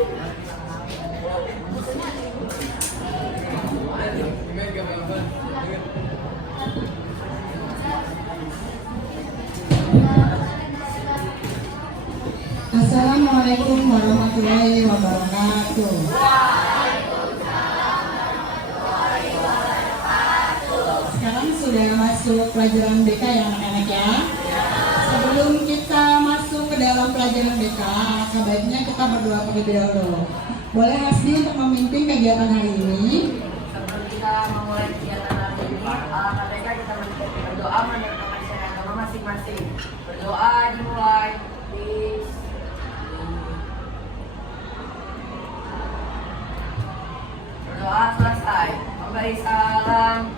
Assalamualaikum warahmatullahi wabarakatuh. Sekarang sudah masuk pelajaran BK ya anak-anak ya. Sebelum kita masuk ke dalam pelajaran BK, sebaiknya kita berdoa terlebih dahulu. Boleh Hasbi untuk memimpin kegiatan hari ini? Sebelum kita memulai kegiatan hari ini, mereka kita berdoa menurut syariat agama masing-masing. Berdoa dimulai. Please. Berdoa selesai. Memberi salam.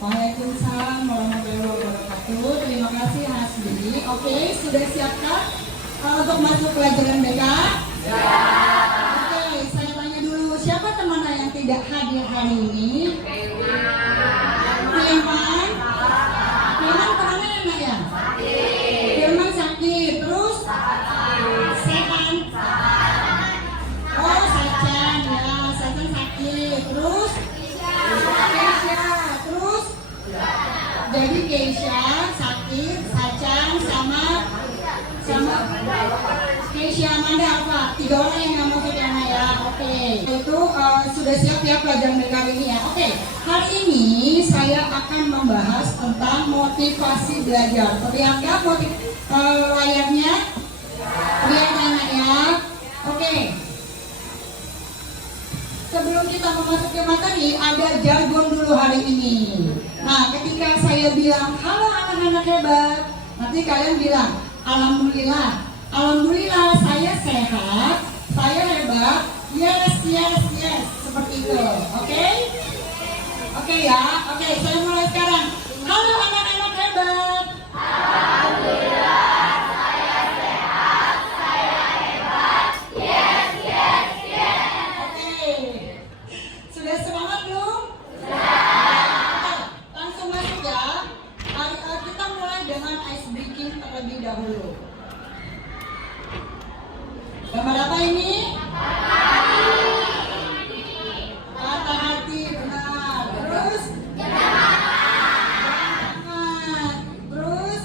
Waalaikumsalam warahmatullahi wabarakatuh. Terima kasih Hasbi. Oke, sudah siapkah untuk masuk pelajaran BK? Ya. Oke, saya tanya dulu, siapa teman yang tidak hadir hari ini? Firman. Firman kemana ya nak ya? Firman sakit. Terus? Sehat. Oh, Sacan ya, Sacan sakit. Terus? Keisha. Terus? Jadi Keisha sakit, Sacan sama Keisha Amanda apa? 3 orang yang nggak mau Sacan ya. Oke. Itu sudah siap ya pelajaran BK ini ya. Oke. Hari ini saya akan membahas tentang motivasi belajar. Terlihat nggak layarnya? Terlihat anak ya. Oke. Sebelum kita memasuki materi, ada jargon dulu hari ini. Nah, ketika saya bilang, halo anak-anak hebat, nanti kalian bilang, alhamdulillah. Alhamdulillah saya sehat, saya hebat, yes, yes, yes. Seperti itu, oke? Oke ya, oke saya mulai sekarang. Halo anak-anak hebat. Alhamdulillah, saya sehat, saya hebat. Yes, yes, yes. Oke. Sudah semangat belum? Oke, langsung masuk ya. Kita mulai dengan ice breaking terlebih dahulu. Gambar apa ini? Patah hati, benar. Terus? Semangat. Terus?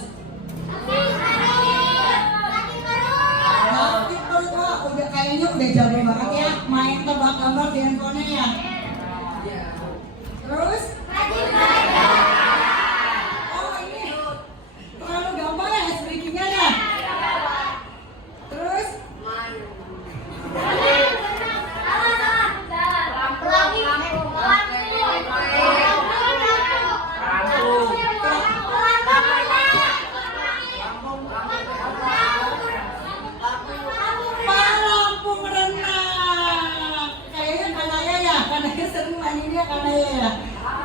Aktif perut. Wah, udah kayaknya udah jago banget ya main tebak gambar di handphone ya. Terus? Oh ini terlalu gampang ya ice breakingnya ya. Terus? Lampu merenang. Kayaknya Kanaya ya, Kanaya sering main ini ya Kanaya ya.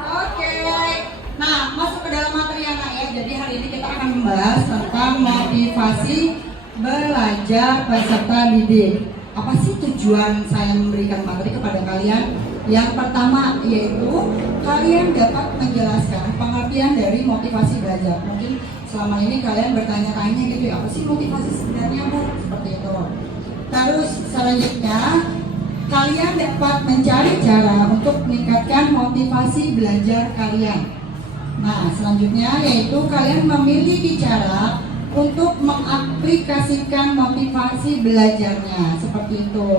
Oke. Nah, masuk ke dalam materi anak ya. Jadi hari ini kita akan membahas tentang motivasi belajar peserta didik. Apa sih tujuan saya memberikan materi kepada kalian? Yang pertama yaitu kalian dapat menjelaskan pengertian dari motivasi belajar. Mungkin selama ini kalian bertanya-tanya gitu ya, apa sih motivasi sebenarnya Bu? Seperti itu. Terus selanjutnya kalian dapat mencari cara untuk meningkatkan motivasi belajar kalian. Nah, selanjutnya yaitu kalian memiliki cara untuk mengaplikasikan motivasi belajarnya. Seperti itu.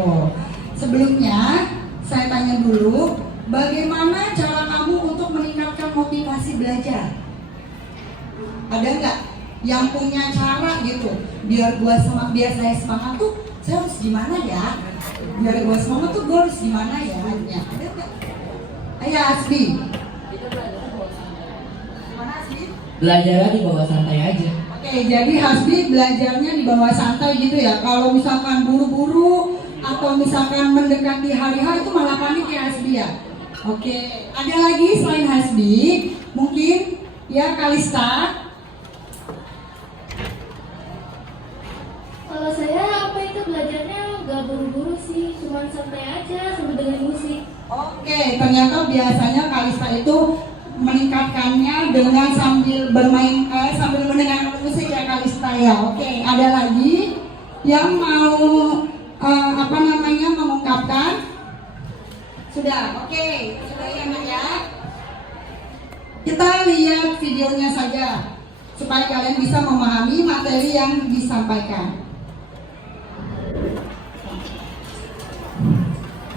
Sebelumnya, saya tanya dulu, bagaimana cara kamu untuk meningkatkan motivasi belajar? Ada nggak yang punya cara gitu? Biar saya semangat tuh, saya harus gimana ya? Biar gua semangat tuh, gua harus gimana ya? Ada nggak? Ayo Asbi. Gimana Asbi? Belajarnya di bawah santai aja. Oke, jadi Hasbi belajarnya di bawah santai gitu ya. Kalau misalkan buru-buru atau misalkan mendekati hari H itu malah panik ya Hasbi ya. Oke, ada lagi selain Hasbi, mungkin ya Kalista. Kalau saya apa itu belajarnya nggak buru-buru sih, cuma santai aja sambil dengerin musik. Oke, ternyata biasanya Kalista itu meningkatkannya dengan sambil bermain, sambil mendengarkan musik ya Kalista ya. Oke, ada lagi yang mau mengungkapkan? Sudah, oke, sudah ya Nak ya. Kita lihat videonya saja supaya kalian bisa memahami materi yang disampaikan.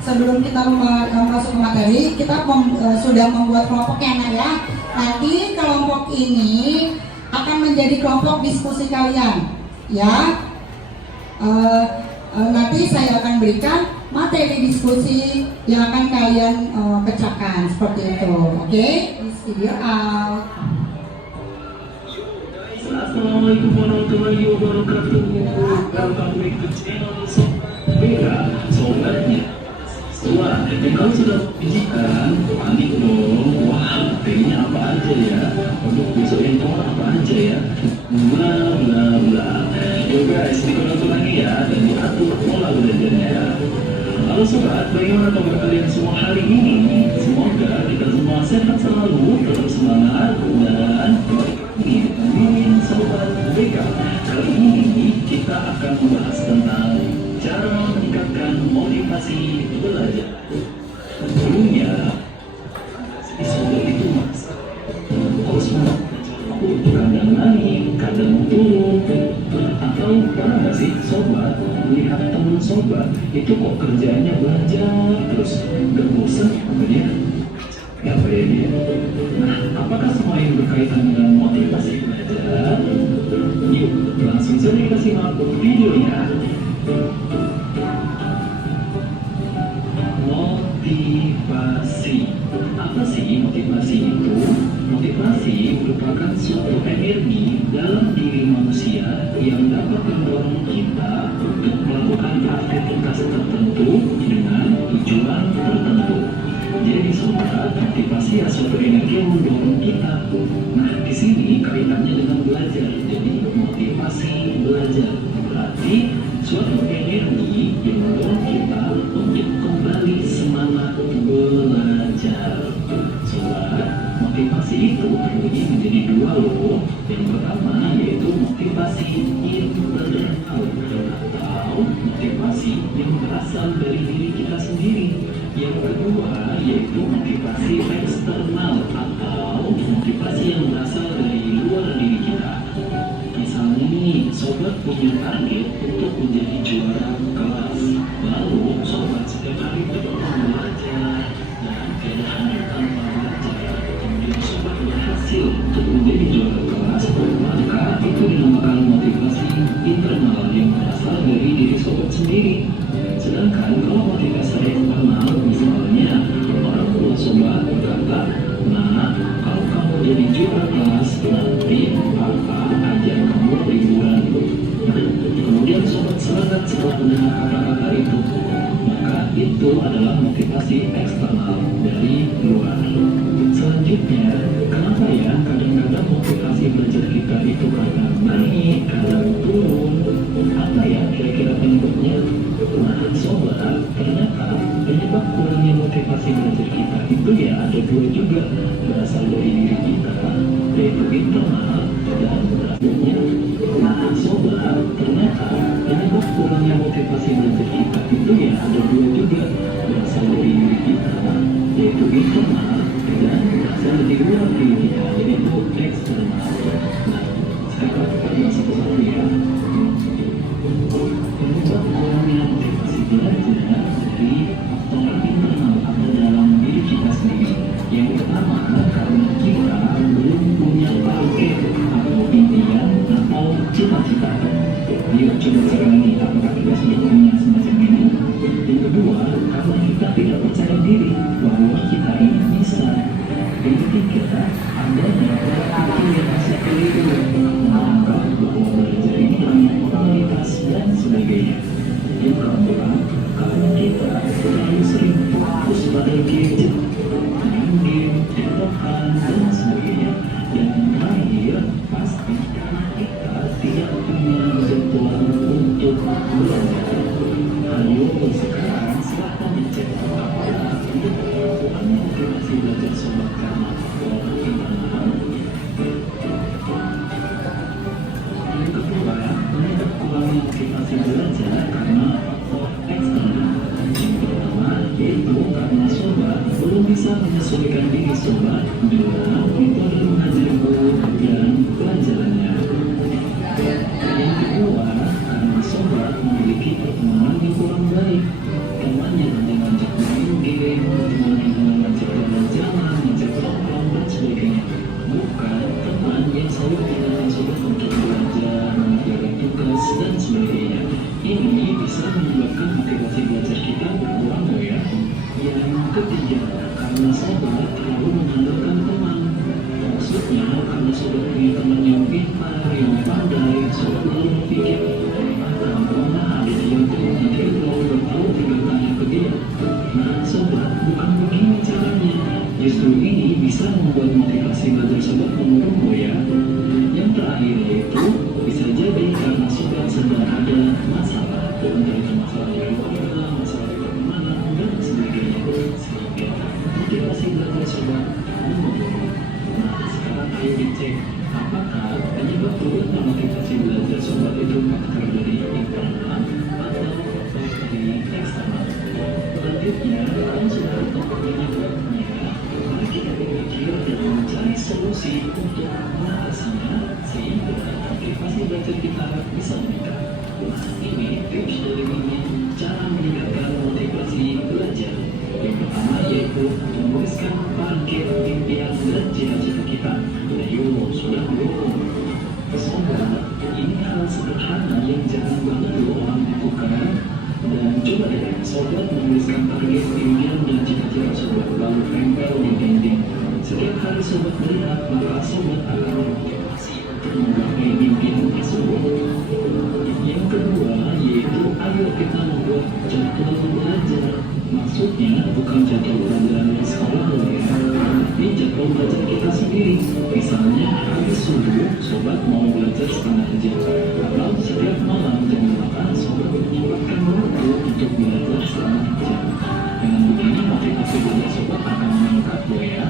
Sebelum kita masuk ke materi, kita sudah membuat kelompoknya Nak ya. Nanti kelompok ini akan menjadi kelompok diskusi kalian ya. Nanti saya akan berikan materi diskusi yang akan kalian pecahkan seperti itu. Oke, this video out. Assalamualaikum warahmatullahi wabarakatuh. Welcome back to channel Beda Sobatnya. Wah, kalau sudah dijikan, panik dong. Wah, materinya apa aja ya? Untuk besok yang apa aja ya? Bla bla bla. Yo guys, dikontrol lagi ya dan diatur pola belajarnya ya. Halo sobat, bagaimana kabar kalian semua hari ini? Semoga kita semua sehat selalu, tetap semangat dan amin sobat BK. Kali ini kita akan membahas tentang cara meningkatkan motivasi belajar. Tentunya sobat itu terus kadang naik, kadang turun. Atau pernah nggak sih sobat melihat teman sobat itu kok kerjanya belajar terus gak bosan apa dia? Apa ya dia? Nah, apakah semua yang berkaitan dengan motivasi belajar? Yuk, langsung saja kita simak videonya. Motivasi. Apa sih motivasi itu? Motivasi merupakan suatu energi dalam diri manusia yang dapat mendorong kita untuk melakukan aktivitas tertentu dengan tujuan tertentu. Jadi sobat, motivasi ya suatu energi yang mendorong kita. Nah, di sini kaitannya dengan belajar. Jadi motivasi belajar berarti suatu energi yang mendorong kita untuk kembali semangat belajar. Sobat, motivasi itu terbagi menjadi dua loh. Yang pertama yaitu motivasi internal atau motivasi yang berasal dari diri kita sendiri. Yang kedua yaitu motivasi eksternal atau motivasi yang berasal dari luar diri kita. Misalnya nih, sobat punya target untuk menjadi juara kelas. Lalu sobat setiap hari belajar dan tiada hari tanpa belajar. Kemudian sobat berhasil untuk menjadi juara kelas, maka itu dinamakan motivasi internal yang berasal dari diri sobat sendiri. Sedangkan kalau motivasi eksternal, misalnya orang tua sobat berkata, nah kalau kamu jadi juara kelas nanti papa ajak kamu liburan. Nah, kemudian sobat semangat setelah mendengar kata-kata itu, maka itu adalah motivasi eksternal dari luar. Selanjutnya, kenapa ya kadang-kadang motivasi belajar kita itu kadang naik, kadang turun? Apa ya kira-kira penyebabnya? Nah, sobat, ternyata penyebab kurangnya motivasi belajar kita itu ya ada dua juga, berasal dari diri kita, yaitu internal dan berasalnya. Nah, sobat, ternyata penyebab kurangnya motivasi belajar kita itu ya ada dua juga, berasal dari diri kita, yaitu internal dan berasal dari luar diri kita, yaitu eksternal. Nah, sekarang kita bahas satu-satu ya. Penyebab kurangnya motivasi belajar dari faktor internal atau dalam diri kita sendiri. Yang pertama, karena kita belum punya target atau impian atau cita-cita. Yuk coba sekali, apakah kita sudah punya semacam ini? Yang kedua, karena kita tidak percaya diri bahwa kita ini bisa. Yang ketiga, adanya pola pikir yang masih keliru menganggap bahwa belajar ini hanya formalitas dan sebagainya. Yang keempat, karena kita terlalu sering fokus pada gadget, main game, tiktokan, dan sebagainya. Dan yang terakhir, pasti karena kita tidak punya jadwal untuk belajar. Ayo sekarang silahkan dicek apa untuk yaitu karena sobat belum bisa menyesuaikan diri sobat dengan metode mengajarku dan pelajarannya. Yang kedua, karena sobat memiliki pertemanan yang kurang baik. Teman yang hanya ngajak main game, teman yang hanya ngajak jalan-jalan, ngajak nongkrong dan sebagainya. Bukan teman yang selalu mengingatkan sobat untuk belajar, mengerjakan tugas dan sebagainya. Ini bisa menyebabkan motivasi belajar kita berkurang ya. Yang ketiga, karena sobat terlalu mengandalkan teman. Maksudnya, karena sobat punya teman yang pintar, yang pandai, sobat lalu berpikir, mana ada dia tuh nanti kalau udah tahu tinggal tanya ke dia. Nah sobat, bukan begini caranya. Justru ini bisa membuat motivasi belajar sobat menurun ya. Yang terakhir yaitu bisa jadi karena sobat sedang ada masalah, entah itu masalah di keluarga, masalah di pertemanan dan sebagainya, sehingga motivasi belajar sobat menurun. Nah sekarang ayo dicek apakah penyebab turunnya motivasi belajar sobat itu faktor dari internal atau faktor dari eksternal. Selanjutnya, kalau sudah tahu penyebabnya, mari kita berpikir dan mencari solusi untuk mengatasinya sehingga motivasi belajar kita bisa meningkat. Nah, ini tips dari Mimin cara meningkatkan motivasi belajar. Yang pertama yaitu menuliskan target impian dan cita-cita kita. Ayo, sudah belum? Sobat, ini hal sederhana yang jarang banget orang lakukan. Dan coba deh, sobat menuliskan target impian dan cita-cita sobat lalu tempel di dinding. Setiap kali sobat melihat, maka sobat akan termotivasi untuk menggapai impian tersebut. Yang kedua yaitu ayo kita membuat jadwal belajar. Maksudnya bukan jadwal pelajaran di sekolah loh ya, tapi jadwal belajar kita sendiri. Misalnya habis subuh, sobat mau belajar setengah jam, atau setiap malam jam 8 sobat menyempatkan waktu untuk belajar setengah jam. Dengan begini motivasi belajar sobat akan meningkat loh ya.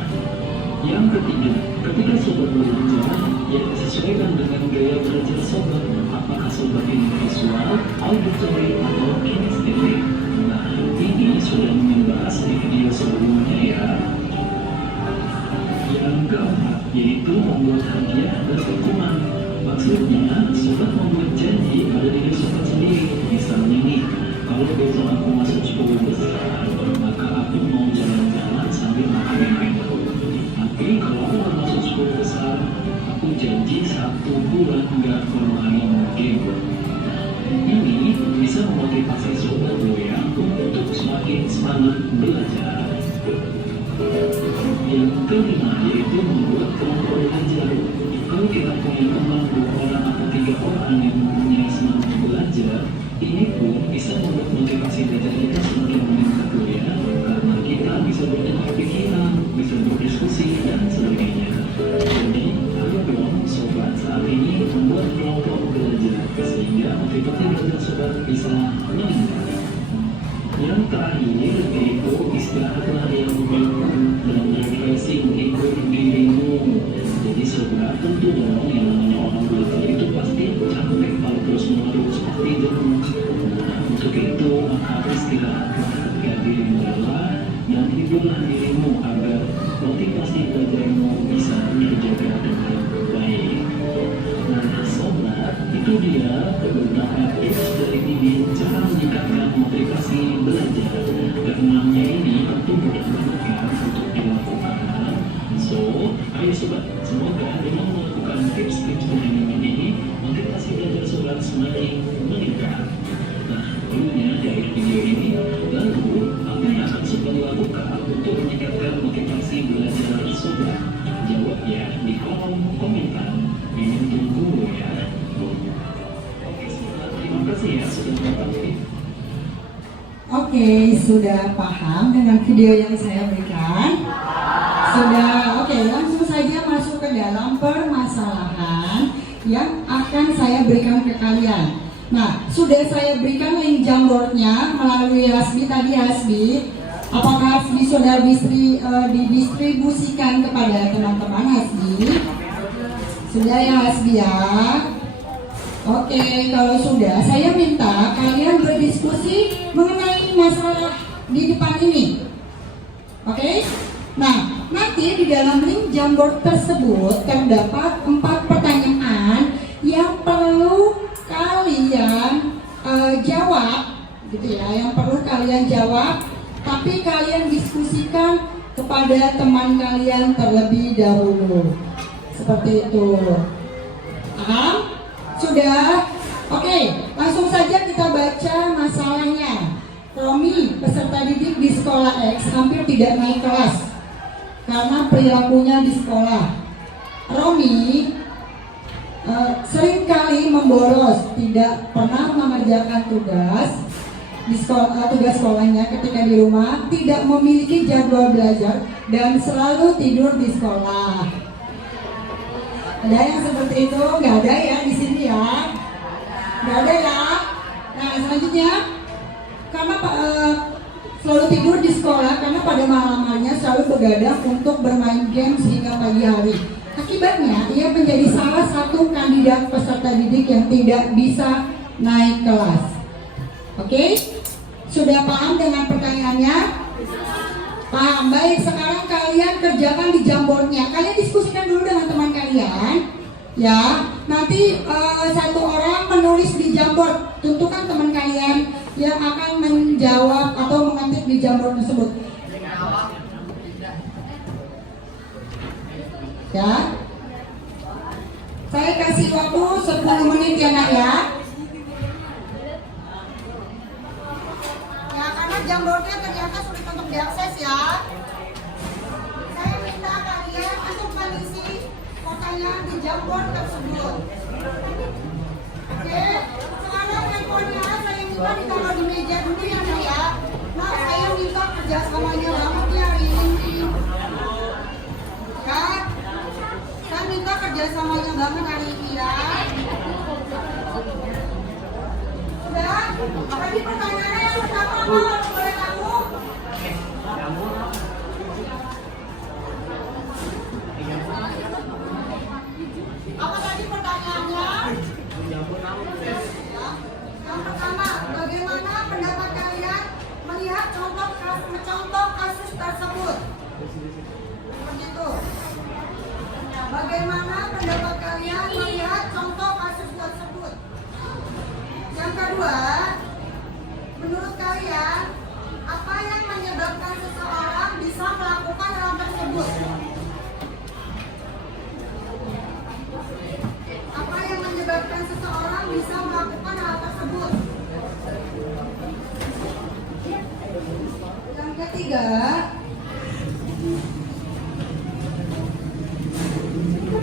Yang ketiga, ketika sobat belajar, ya sesuaikan dengan gaya belajar sobat. Apakah sobat ini visual, auditory, atau kinestetik? Nah, ini sudah membahas di video sebelumnya ya. Yang keempat, yaitu membuat hadiah dan hukuman. Maksudnya, sobat membuat janji pada diri sobat sendiri. Misalnya nih, kalau besok aku masuk 10 besar, maka aku mau jalan-jalan sambil makan enak. Tapi kalau aku nggak masuk 10 besar, aku janji 1 bulan nggak bermain game. Ini bisa memotivasi sobat lo ya untuk semakin semangat belajar. Yang kelima yaitu membuat kelompok belajar. Kalau kita punya teman 2 orang atau 3 orang yang mempunyai semangat belajar, ini pun bisa membuat motivasi belajar kita semakin meningkat lo ya, karena kita bisa bertukar pikiran, bisa berdiskusi dan sebagainya. Jadi ayo dong sobat saat ini membuat kelompok belajar sehingga motivasi belajar sobat bisa meningkat. Yang terakhir yaitu istirahatlah yang baik dan refreshing ikut dirimu. Jadi sobat tentu dong yang namanya orang belajar itu pasti capek kalau terus menerus pasti jenuh. Nah, untuk itu maka istirahatlah ketika dirimu lelah dan hiburlah dirimu agar motivasi belajarmu bisa terjaga dengan baik. Nah sobat, itu dia beberapa tips dari Mimin cara meningkatkan motivasi belajar. Keenamnya ini tentu mudah banget ya untuk dilakukan. So, ayo sobat, semoga dengan melakukan tips-tips dari Mimin ini motivasi belajar sobat semakin meningkat. Nah, dulunya di akhir video ini, lalu apa yang akan sobat lakukan untuk meningkatkan motivasi belajar sobat? Jawab ya di kolom komentar. Mimin tunggu ya. Oke sobat, terima kasih ya sudah menonton video. Oke, sudah paham dengan video yang saya berikan? Sudah, oke, langsung saja masuk ke dalam permasalahan yang akan saya berikan ke kalian. Nah, sudah saya berikan link Jamboardnya melalui Hasbi tadi Hasbi. Apakah Hasbi sudah didistribusikan kepada teman-teman Hasbi? Sudah ya Hasbi ya? Oke, kalau sudah, saya minta kalian berdiskusi mengenai masalah di depan ini. Oke? Nah, nanti di dalam link Jamboard tersebut terdapat 4 pertanyaan yang perlu kalian jawab, gitu ya, yang perlu kalian jawab, tapi kalian diskusikan kepada teman kalian terlebih dahulu. Seperti itu. Paham? Sudah? Oke, langsung saja kita baca masalahnya. Romi, peserta didik di sekolah X, hampir tidak naik kelas karena perilakunya di sekolah. Romi seringkali membolos, tidak pernah mengerjakan tugas di sekolah, tugas sekolahnya ketika di rumah, tidak memiliki jadwal belajar dan selalu tidur di sekolah. Ada yang seperti itu? Nggak ada ya di sini ya? Nggak ada ya? Nah, selanjutnya, karena selalu tidur di sekolah karena pada malam-malamnya selalu begadang untuk bermain game hingga pagi hari. Akibatnya, ia menjadi salah satu kandidat peserta didik yang tidak bisa naik kelas. Oke? Sudah paham dengan pertanyaannya? Paham? Baik, sekarang kalian kerjakan di Jamboardnya. Kalian diskusikan dulu dengan teman kalian. Ya, nanti satu orang menulis di Jamboard. Tentukan teman kalian yang akan menjawab atau mengetik di Jamboard tersebut. Ya, saya kasih waktu 10 menit ya nak ya. Ya, karena Jamboardnya ternyata sulit untuk diakses ya. Saya minta kalian untuk mengisi pertanyaan di Jamboard tersebut. Oke, sekarang handphonenya saya minta ditaruh di meja dulu ya nak ya. Nah, saya minta kerjasamanya banget ya hari ini. Ya, saya minta kerjasamanya banget hari ini ya. Sudah? Tadi pertanyaannya yang pertama apa? Boleh kamu? Apa tadi pertanyaannya? Ya. Yang pertama, bagaimana pendapat kalian melihat contoh kasus tersebut? Seperti itu. Bagaimana pendapat kalian melihat contoh kasus tersebut? Yang kedua, menurut kalian apa yang menyebabkan seseorang bisa melakukan hal tersebut? Apa yang menyebabkan seseorang bisa melakukan hal tersebut? Yang ketiga,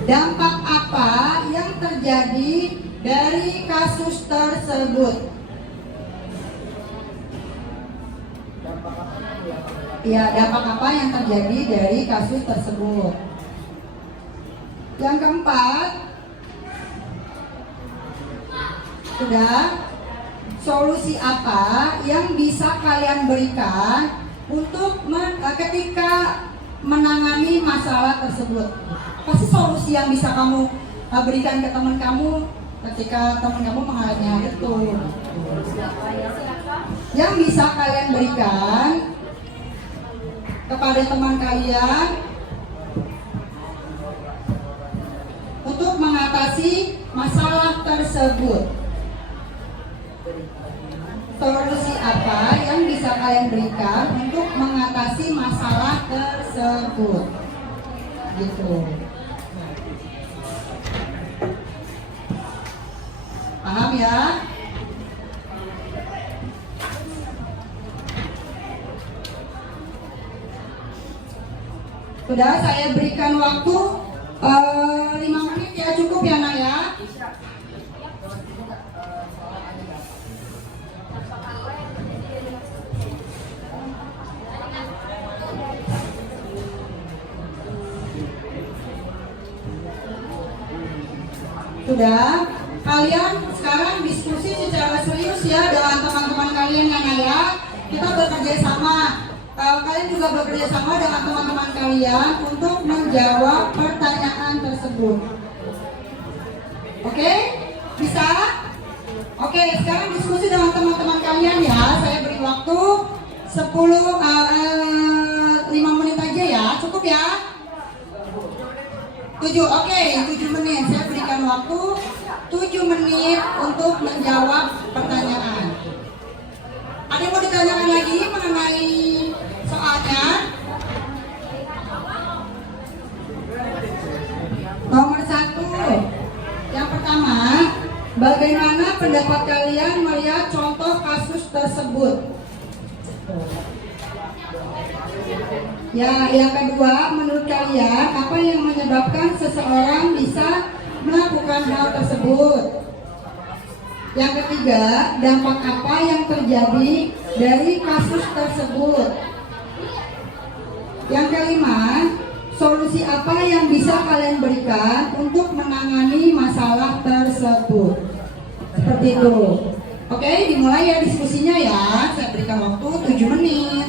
dampak apa yang terjadi dari kasus tersebut? Ya, dampak apa yang terjadi dari kasus tersebut? Yang keempat, sudah, solusi apa yang bisa kalian berikan untuk ketika menangani masalah tersebut? Pasti solusi yang bisa kamu berikan ke teman kamu ketika teman kamu mengalami hal itu. Yang bisa kalian berikan kepada teman kalian untuk mengatasi masalah tersebut. Solusi apa yang bisa kalian berikan untuk mengatasi masalah tersebut? Gitu. Paham ya? Sudah, saya berikan waktu 5 menit ya, cukup ya nak ya. Sudah, kalian sekarang diskusi secara serius ya dengan teman-teman kalian ya nak ya. Kita bekerja sama. Kalian juga bekerja sama dengan teman-teman kalian untuk menjawab pertanyaan tersebut. Oke? Bisa? Oke, sekarang diskusi dengan teman-teman kalian ya. Saya beri waktu 5 menit aja ya, cukup ya? 7, oke, 7 menit. Saya berikan waktu 7 menit untuk menjawab pertanyaan. Ada yang mau ditanyakan lagi mengenai soalnya? Nomor 1, yang pertama, bagaimana pendapat kalian melihat contoh kasus tersebut? Ya, yang kedua, menurut kalian apa yang menyebabkan seseorang bisa melakukan hal tersebut? Yang ketiga, dampak apa yang terjadi dari kasus tersebut? Yang kelima, solusi apa yang bisa kalian berikan untuk menangani masalah tersebut? Seperti itu. Oke, dimulai ya diskusinya ya. Saya berikan waktu 7 menit.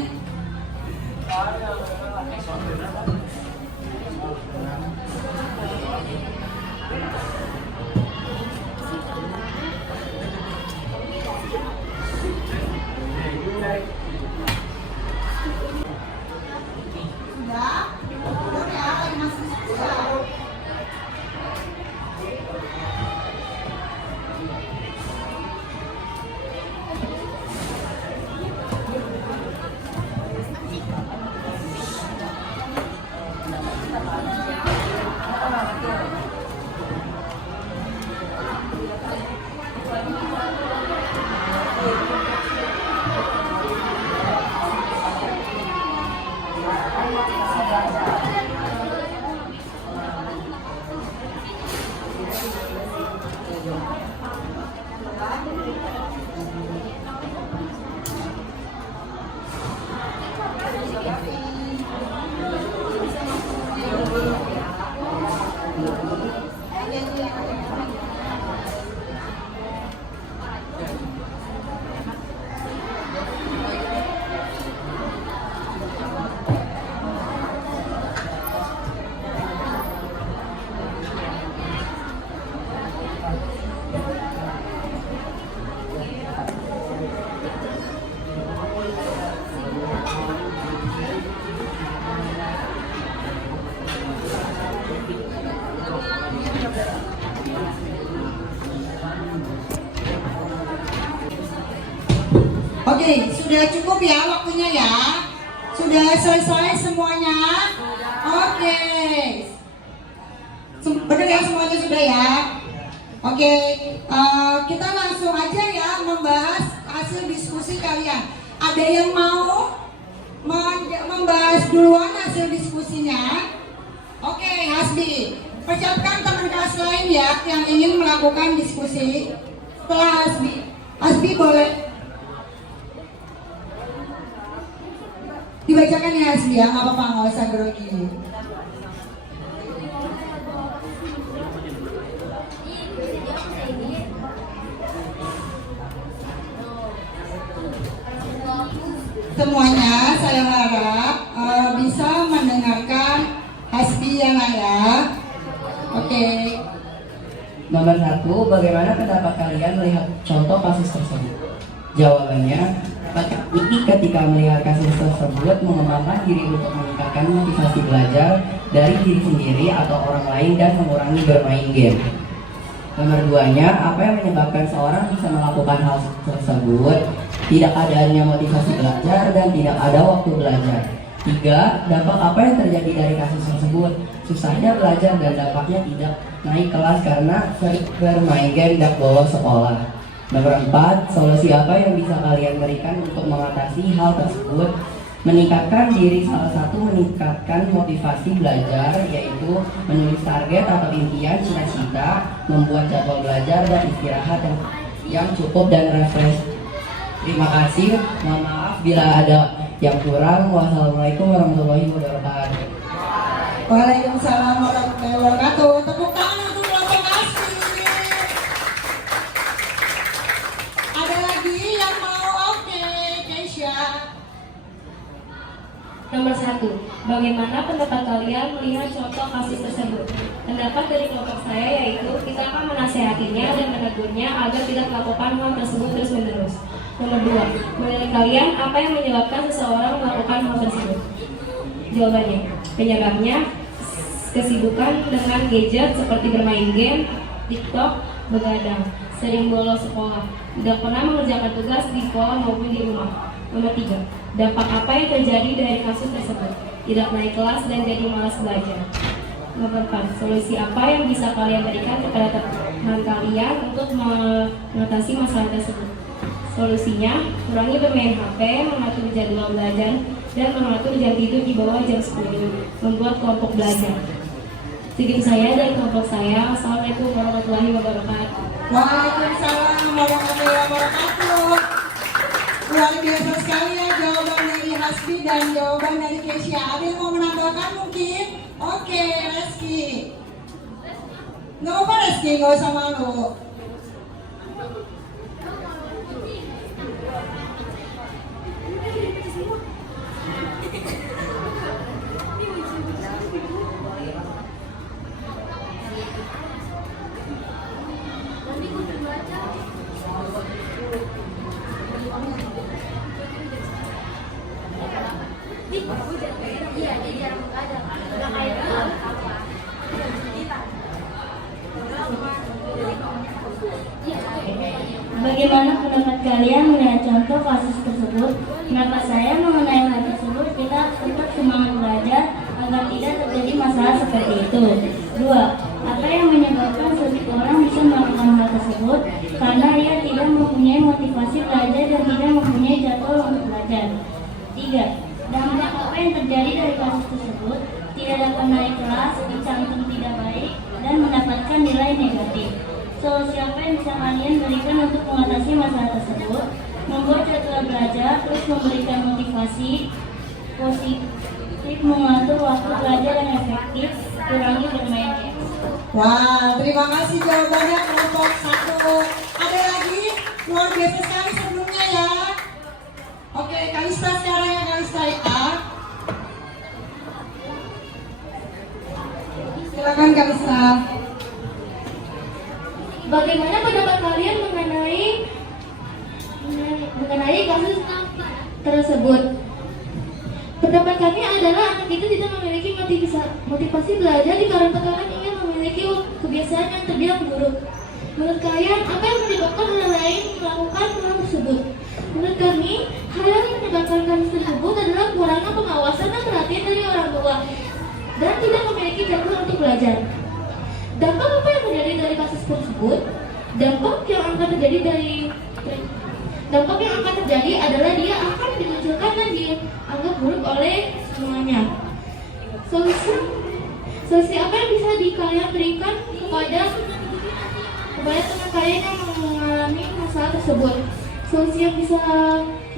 Oke, sudah cukup ya waktunya ya? Sudah selesai semuanya? Oke. Benar ya semuanya sudah ya? Oke, kita langsung aja ya membahas hasil diskusi kalian. Ada yang mau membahas duluan hasil diskusinya? Oke, Hasbi. Persiapkan teman kelas lain ya yang ingin melakukan diskusi setelah Hasbi. Hasbi boleh dibacakan ya Hasbi ya, nggak apa-apa, nggak usah grogi. Semuanya saya harap bisa mendengarkan Hasbi ya Nak ya. Oke. Nomor 1, bagaimana pendapat kalian melihat contoh kasus tersebut? Jawabannya, ini ketika melihat kasus tersebut mengembangkan diri untuk meningkatkan motivasi belajar dari diri sendiri atau orang lain dan mengurangi bermain game. Nomor 2-nya, apa yang menyebabkan seorang bisa melakukan hal tersebut? Tidak adanya motivasi belajar dan tidak ada waktu belajar. 3, dampak apa yang terjadi dari kasus tersebut? Susahnya belajar dan dampaknya tidak naik kelas karena sering bermain game dan bolos sekolah. Nomor 4, solusi apa yang bisa kalian berikan untuk mengatasi hal tersebut? Meningkatkan diri, salah satu meningkatkan motivasi belajar, yaitu menulis target atau impian, cita-cita, membuat jadwal belajar dan istirahat yang cukup dan refresh. Terima kasih, mohon maaf bila ada yang kurang. Wassalamualaikum warahmatullahi wabarakatuh. Waalaikumsalam warahmatullahi wabarakatuh. Tepuk tangan untuk kelompok Hasbi. Ada lagi yang mau? Oke, Keisha. Nomor 1, bagaimana pendapat kalian melihat contoh kasus tersebut? Pendapat dari kelompok saya yaitu kita akan menasehatinya dan menegurnya agar tidak melakukan hal tersebut terus-menerus. Nomor 2. Menurut kalian, apa yang menyebabkan seseorang melakukan hal tersebut? Jawabannya, penyebabnya kesibukan dengan gadget seperti bermain game, TikTok, begadang, sering bolos sekolah, tidak pernah mengerjakan tugas di sekolah maupun di rumah. Nomor 3. Dampak apa yang terjadi dari kasus tersebut? Tidak naik kelas dan jadi malas belajar. Nomor 4. Solusi apa yang bisa kalian berikan kepada teman kalian untuk mengatasi masalah tersebut? Solusinya, kurangi bermain HP, mengatur jadwal belajar, dan mengatur jam tidur di bawah jam 10. Membuat kelompok belajar. Segitu saya dari kelompok saya. Assalamualaikum warahmatullahi wabarakatuh. Waalaikumsalam warahmatullahi wabarakatuh. Luar biasa sekali ya jawaban dari Hasbi dan jawaban dari Kesia. Ada yang mau menambahkan mungkin? Oke, Reski. Nggak apa Reski, nggak usah malu. Bagaimana pendapat kalian melihat contoh kasus tersebut? Pendapat saya mengenai hal tersebut, kita tetap semangat belajar agar tidak terjadi masalah seperti itu. 2. Apa yang menyebabkan seseorang bisa melakukan hal tersebut? Karena ia tidak mempunyai motivasi belajar dan tidak mempunyai jadwal untuk belajar. 3. Dampak apa yang terjadi dari kasus tersebut? Tidak dapat naik kelas, dicantum tidak baik, dan mendapatkan nilai negatif. Solusi apa yang bisa kalian berikan untuk mengatasi masalah tersebut? Membuat jadwal belajar, terus memberikan motivasi positif, mengatur waktu belajar yang efektif, kurangi bermain game. Wah, terima kasih jawabannya kelompok 1. Ada lagi? Luar biasa sekali sebelumnya ya. Oke, Kalista sekarang ya, Kalista A. Silakan Kalista. Bagaimana pendapat kalian mengenai kasus tersebut? Pendapat kami adalah anak itu tidak memiliki motivasi belajar dikarenakan ingin memiliki kebiasaan yang terbilang buruk. Menurut kalian, apa yang menyebabkan orang lain melakukan hal tersebut? Menurut kami, hal yang menyebabkan kasus tersebut adalah kurangnya pengawasan dan perhatian dari orang tua dan tidak memiliki jadwal untuk belajar. Dampak apa yang terjadi dari kasus tersebut? Dampak yang akan terjadi adalah dia akan dimunculkan dan dianggap buruk oleh semuanya. Solusi apa yang bisa kalian berikan kepada teman kalian yang mengalami masalah tersebut? Solusi yang bisa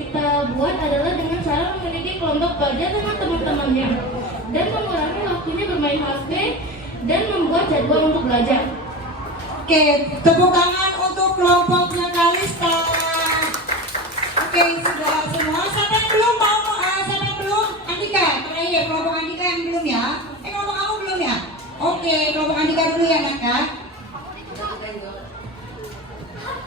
kita buat adalah dengan cara memiliki kelompok belajar dengan teman-temannya dan mengurangi waktunya bermain HP dan membuat jadwal untuk belajar. Oke, tepuk tangan untuk kelompoknya Kalista. Oke, sudah semua. Siapa yang belum mau? Siapa yang belum? Andika, terakhir kelompok Andika yang belum ya. Kelompok kamu belum ya? Oke, kelompok Andika dulu ya, Naka.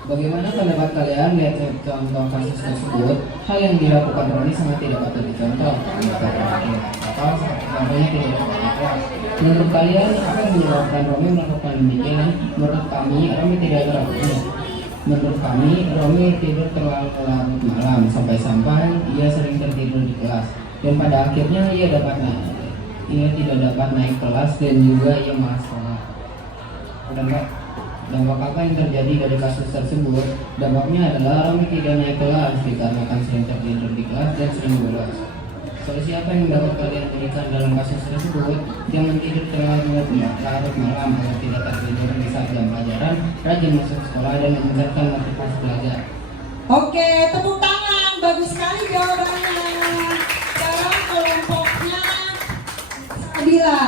Bagaimana pendapat kalian lihat contoh kasus tersebut? Hal yang dilakukan Roni sangat tidak patut dicontoh. Contohnya tidak dapat naik kelas. Menurut kalian, apa yang menyebabkan Romi melakukan demikian? Menurut kami, Romi tidak terlalu. Menurut kami, Romi tidur terlalu larut malam sampai-sampai ia sering tertidur di kelas. Dan pada akhirnya ia tidak dapat naik kelas dan juga ia malas sekolah. Dampak apa yang terjadi dari kasus tersebut? Dampaknya adalah Romi tidak naik kelas dikarenakan sering tertidur di kelas dan sering bolos. Solusi apa yang dapat kalian berikan dalam kasus tersebut? Jangan tidur terlalu larut malam agar tidak tertidur di saat jam pelajaran, rajin masuk sekolah dan meningkatkan motivasi belajar. Oke, tepuk tangan. Bagus sekali jawabannya. Sekarang kelompoknya Sabila.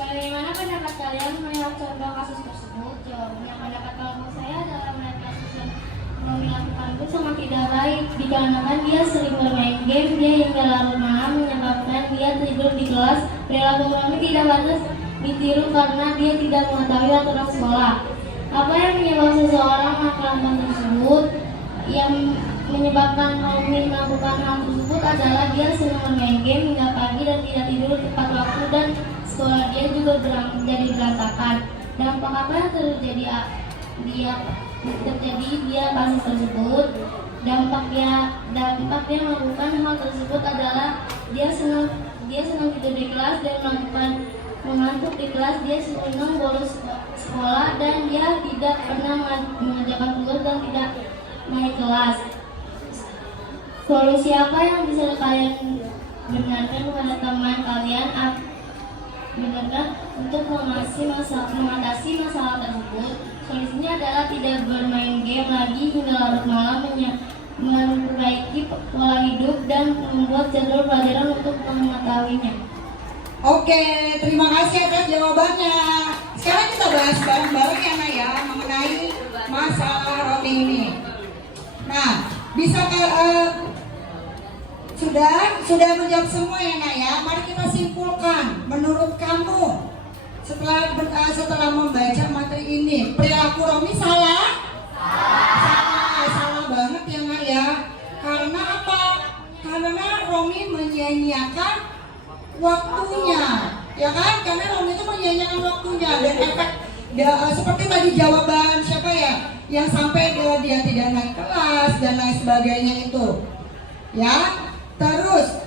Bagaimana pendapat kalian melihat contoh kasus tersebut? Jawabnya, pendapat kelompok saya adalah melihat kasus yang Romi lakukan itu sangat tidak baik dikarenakan dia sering bermain game, dia hingga larut malam menyebabkan dia tidur di kelas. Perilaku Romi tidak pantas ditiru karena dia tidak mengetahui aturan sekolah. Apa yang menyebabkan seseorang melakukan hal tersebut? Yang menyebabkan Romi melakukan hal tersebut adalah dia senang bermain game hingga pagi dan tidak tidur tepat waktu, dan sekolah dia juga jadi berantakan. Dampak apa yang terjadi dia kasus tersebut? Dampaknya melakukan hal tersebut adalah dia senang tidur di kelas dan mengantuk di kelas. Dia senang bolos sekolah dan dia tidak pernah mengerjakan tugas dan tidak naik kelas. Solusi apa yang bisa kalian benarkan kepada teman kalian untuk mengatasi masalah tersebut? Solusinya adalah tidak bermain game lagi hingga larut malam, memperbaiki pola hidup dan membuat jadwal pelajaran untuk mengetahuinya. Oke, terima kasih atas jawabannya. Sekarang kita bahas bareng-bareng ya Nak ya mengenai masalah Romi ini. Nah, bisa sudah menjawab semua ya Nak ya. Mari kita simpulkan. Menurut kamu setelah membaca materi ini, perilaku Romi salah? Salah banget ya Nak ya. Karena apa? Karena Romi menyia-nyiakan waktunya, ya kan? Karena Romi itu menyia-nyiakan waktunya dan efek seperti tadi jawaban siapa ya? Yang sampai dia tidak naik kelas dan lain sebagainya itu, ya. Terus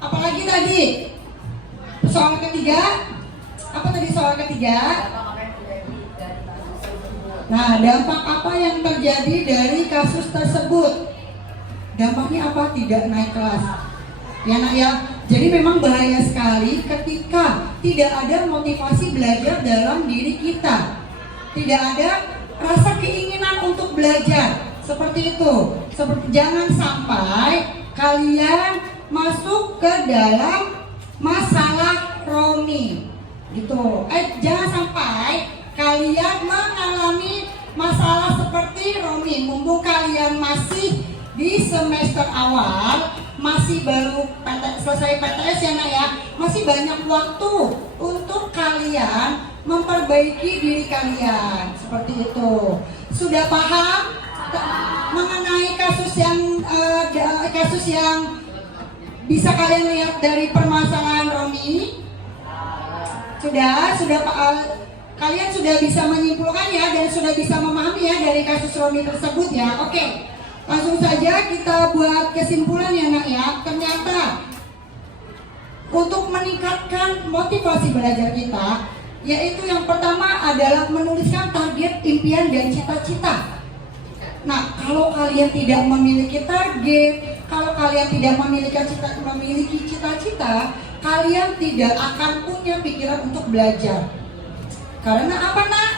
apalagi tadi soal ketiga? Apa tadi soal ketiga? Nah, dampak apa yang terjadi dari kasus tersebut? Dampaknya apa? Tidak naik kelas. Ya Nak ya. Jadi memang bahaya sekali ketika tidak ada motivasi belajar dalam diri kita. Tidak ada rasa keinginan untuk belajar. Seperti itu. Jangan sampai kalian masuk ke dalam masalah Romi. Gitu. Jangan sampai kalian mengalami masalah seperti Romi. Mumpung kalian masih di semester awal, masih baru selesai PTS ya Nak ya, masih banyak waktu untuk kalian memperbaiki diri kalian. Seperti itu. Sudah paham mengenai kasus yang bisa kalian lihat dari permasalahan Romi? Kalian sudah bisa menyimpulkan ya dan sudah bisa memahami ya dari kasus Romi tersebut ya. Oke. Langsung saja kita buat kesimpulan ya Nak ya. Ternyata untuk meningkatkan motivasi belajar kita, yaitu yang pertama adalah menuliskan target, impian, dan cita-cita. Nah, kalau kalian tidak memiliki target, kalau kalian tidak memiliki cita-cita, kalian tidak akan punya pikiran untuk belajar. Karena apa Nak?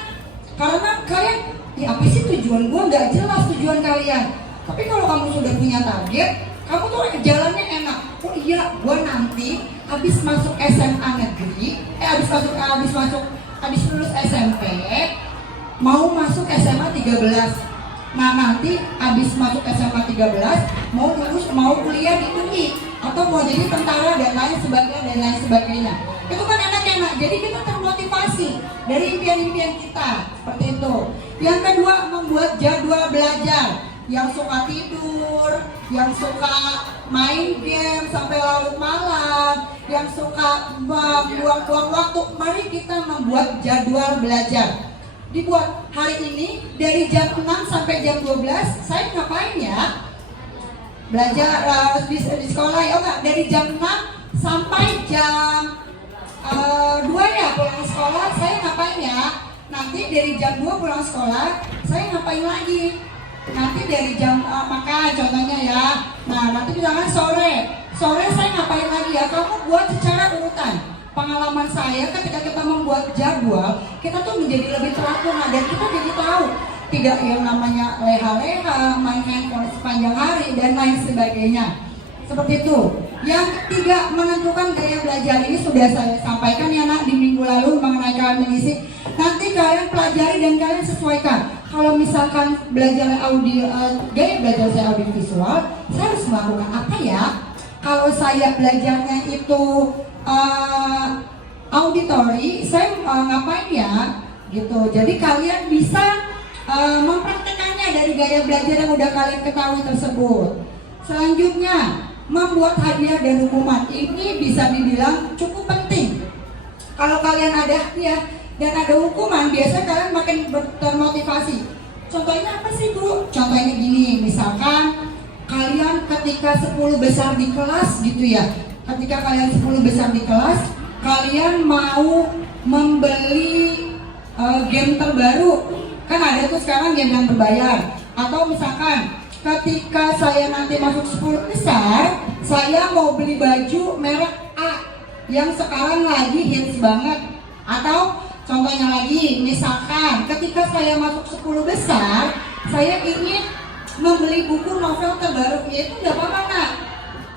Karena kalian, ya apa sih tujuan gue? Nggak jelas tujuan kalian. Tapi kalau kamu sudah punya target, kamu tuh jalannya enak. Oh iya, gue nanti habis masuk SMA negeri, habis lulus SMP, mau masuk SMA 13. Nah nanti habis masuk SMA 13, mau kuliah di UI atau mau jadi tentara dan lain sebagainya. Itu kan enak-enak. Jadi kita termotivasi dari impian-impian kita seperti itu. Yang kedua, membuat jadwal belajar. Yang suka tidur, yang suka main game sampai larut malam, yang suka buang-buang waktu, mari kita membuat jadwal belajar. Dibuat hari ini dari jam 6 sampai jam 12 saya ngapain ya? Belajar di sekolah ya, enggak, dari jam 6 sampai jam 2 ya pulang sekolah saya ngapain ya? Nanti dari jam 2 pulang sekolah saya ngapain lagi? Nanti dari jam makan contohnya ya. Nah nanti misalkan sore saya ngapain lagi ya? Kamu buat secara urutan. Pengalaman saya ketika kita membuat jadwal, kita tuh menjadi lebih teratur dan kita jadi tahu tidak yang namanya leha-leha, main handphone sepanjang hari dan lain sebagainya. Seperti itu. Yang ketiga, menentukan gaya belajar. Ini sudah saya sampaikan ya Nak di minggu lalu mengenai kalian mengisi. Nanti kalian pelajari dan kalian sesuaikan. Kalau misalkan belajar gaya belajar saya audio visual, saya harus melakukan apa ya? Kalau saya belajarnya itu auditory, saya ngapain ya? Gitu. Jadi kalian bisa mempraktekannya manfaatnya dari gaya belajar yang udah kalian ketahui tersebut. Selanjutnya, membuat hadiah dan hukuman. Ini bisa dibilang cukup penting. Kalau kalian ada hadiah dan ada hukuman, biasanya kalian makin termotivasi. Contohnya apa sih, Bu? Contohnya gini, misalkan kalian ketika 10 besar di kelas gitu ya. Ketika kalian 10 besar di kelas, kalian mau membeli game terbaru. Kan ada tuh sekarang game yang berbayar. Atau misalkan ketika saya nanti masuk 10 besar, saya mau beli baju merek A yang sekarang lagi hits banget. Atau contohnya lagi, misalkan ketika saya masuk 10 besar, saya ingin membeli buku novel terbaru. Ya itu gak apa-apa, Nak.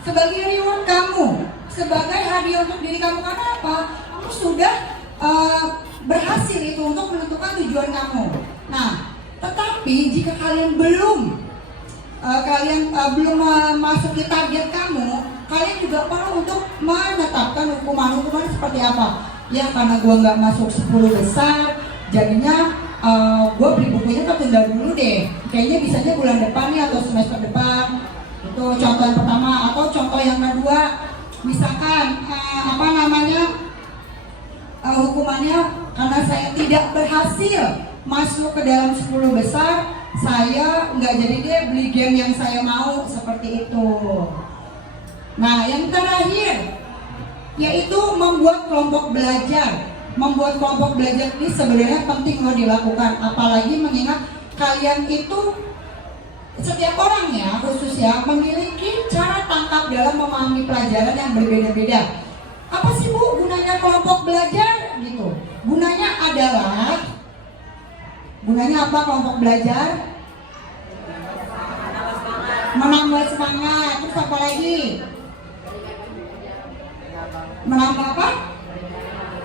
Sebagai reward kamu, sebagai hadiah untuk diri kamu. Karena apa? Kamu sudah berhasil itu untuk menentukan tujuan kamu. Nah, tetapi jika kalian belum memasuki target kamu, kalian juga perlu untuk menetapkan hukuman seperti apa. Ya karena gue nggak masuk 10 besar, jadinya gue beli bukunya tertunda dulu deh. Kayaknya bisanya bulan depan nih atau semester depan. Itu contoh yang pertama. Atau contoh yang kedua, misalkan hukumannya karena saya tidak berhasil masuk ke dalam 10 besar, saya nggak jadi deh beli game yang saya mau, seperti itu. Nah, yang terakhir yaitu membuat kelompok belajar. Membuat kelompok belajar ini sebenarnya penting loh dilakukan, apalagi mengingat kalian itu setiap orang ya, khususnya memiliki cara tangkap dalam memahami pelajaran yang berbeda-beda. Apa sih, Bu, gunanya kelompok belajar gitu? Gunanya apa kelompok belajar? Menambah semangat. Terus apa lagi? Menambah apa?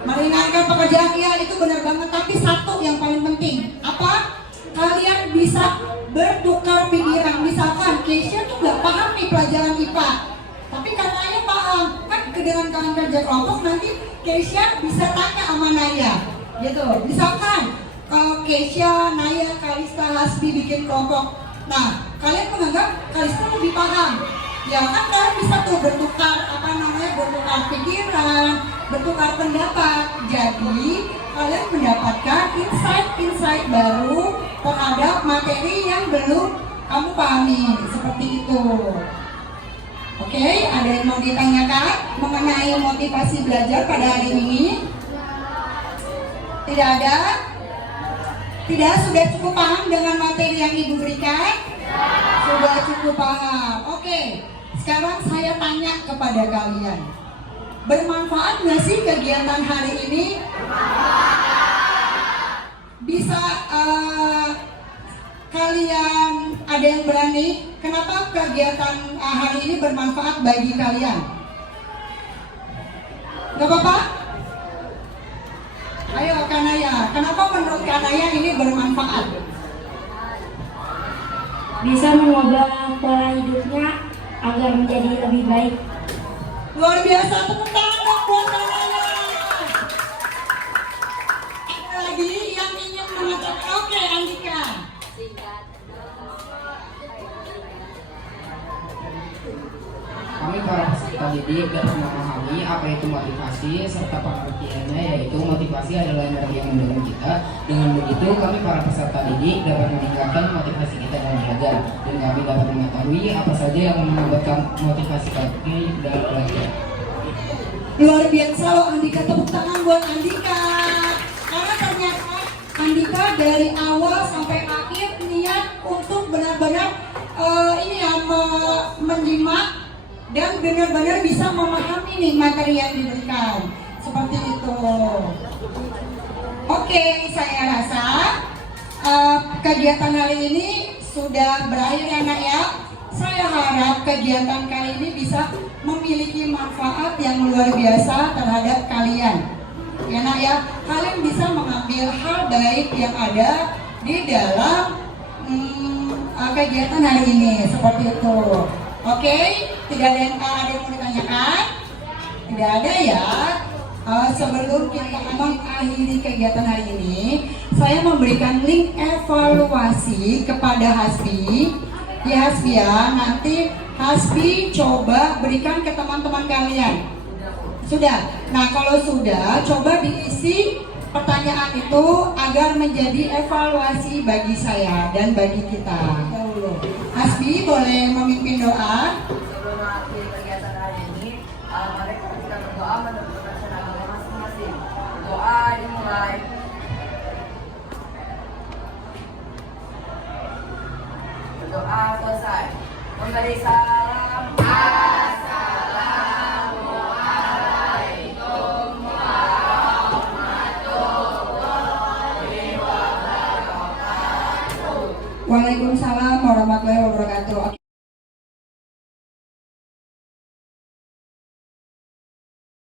Meringankan pekerjaan. Ya, itu benar banget. Tapi satu yang paling penting, apa? Kalian bisa bertukar pikiran. Misalkan Keisha tuh gak paham nih pelajaran IPA, tapi katanya paham. Kan dengan kalian kerja kelompok, nanti Keisha bisa tanya sama Naya gitu. Misalkan Keisha, Naya, Kalista, Hasbi bikin kelompok. Nah, kalian menganggap Kalista lebih paham. Ya kan kalian bisa tuh bertukar pikiran, bertukar pendapat. Jadi kalian mendapatkan insight baru terhadap materi yang belum kamu pahami, seperti itu. Oke, ada yang mau ditanyakan mengenai motivasi belajar pada hari ini? Tidak ada? Tidak, sudah cukup paham dengan materi yang Ibu berikan? Sudah cukup paham. Oke, sekarang saya tanya kepada kalian, bermanfaat nggak sih kegiatan hari ini? Bisa kalian ada yang berani? Kenapa kegiatan hari ini bermanfaat bagi kalian? Gak apa-apa? Ayo Kanaya, kenapa menurut Kanaya ini bermanfaat? Bisa mengubah pola hidupnya agar menjadi lebih baik. Luar biasa, tepuk tangan buat Kanaya. Ada lagi yang ingin mengatakan? Oke, Andika. Kami para peserta didik dapat memahami apa itu motivasi serta pengertiannya, yaitu motivasi adalah energi yang mendorong kita. Dengan begitu kami para peserta didik dapat meningkatkan motivasi kita dalam belajar, dan kami dapat mengetahui apa saja yang membuatkan motivasi kami dalam belajar. Luar biasa loh Andika, tepuk tangan buat Andika. Karena ternyata Andika dari awal sampai akhir niat untuk benar-benar menyimak dan benar-benar bisa memahami nih materi yang diberikan. Seperti itu. Oke, saya rasa kegiatan hari ini sudah berakhir ya Nak ya. Saya harap kegiatan kali ini bisa memiliki manfaat yang luar biasa terhadap kalian. Ya Nak ya, kalian bisa mengambil hal baik yang ada di dalam kegiatan hari ini, seperti itu. Oke, tidak ada yang mau ditanyakan? Tidak ada ya? sebelum kita mengakhiri kegiatan hari ini, saya memberikan link evaluasi kepada Hasbi. Ya Hasbi ya, nanti Hasbi coba berikan ke teman-teman kalian. Sudah. Nah kalau sudah, coba diisi pertanyaan itu agar menjadi evaluasi bagi saya dan bagi kita. Hasbi boleh memimpin doa. Sebelum mengakhiri kegiatan hari ini, mari kita berdoa menurut kepercayaan agama masing-masing. Doa dimulai. Berdoa selesai. Memberi salam. Waalaikumsalam warahmatullahi wabarakatuh.